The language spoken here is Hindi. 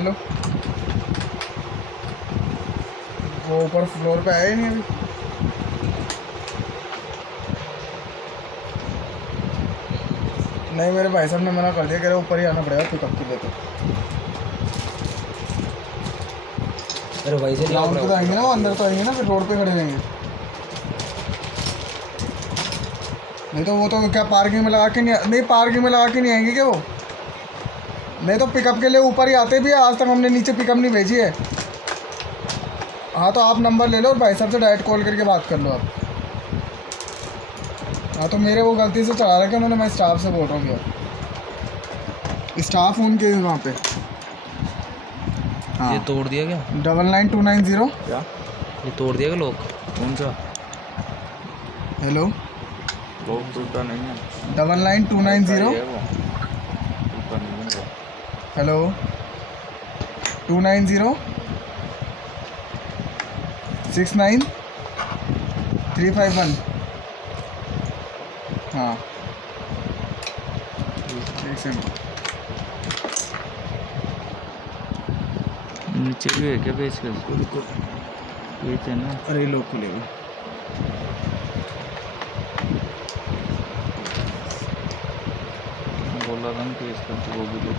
चलो, वो ऊपर फ्लोर पे आया ही नहीं अभी। नहीं, मेरे भाई साहब ने मना कर दिया, कह रहे ऊपर ही आना पड़ेगा पिकअप के लिए। तो अरे भाई से ग्राउंड पे तो आएंगे ना, वो अंदर तो आएंगे ना, फिर रोड पे खड़े रहेंगे। नहीं तो वो तो क्या पार्किंग में लगा के नहीं पार्किंग में लगा के नहीं आएंगे क्या वो? नहीं तो पिकअप के लिए ऊपर ही आते भी है, आज तक हमने नीचे पिकअप नहीं भेजी है। हाँ तो आप नंबर ले लो और भाई साहब से डायरेक्ट कॉल करके बात कर लो आप। हाँ तो मेरे वो गलती से चढ़ा रखा उन्होंने, मैं स्टाफ से बोल रहा हूँ। स्टाफ उनके वहाँ पे। हाँ, ये तोड़ दिया क्या? 99290। क्या ये तोड़ दिया क्या लोग? कौन सा हेलो, लोग टूटा नहीं है? 99290। है वो टूटा नहीं है वो। हेलो, 290 69351। हाँ, एक सेकंड। नीचे भी है क्या बेच कर? बेच है ना। अरे लोग खुलेगा। बोला था ना बेच कर, तो वो भी लोग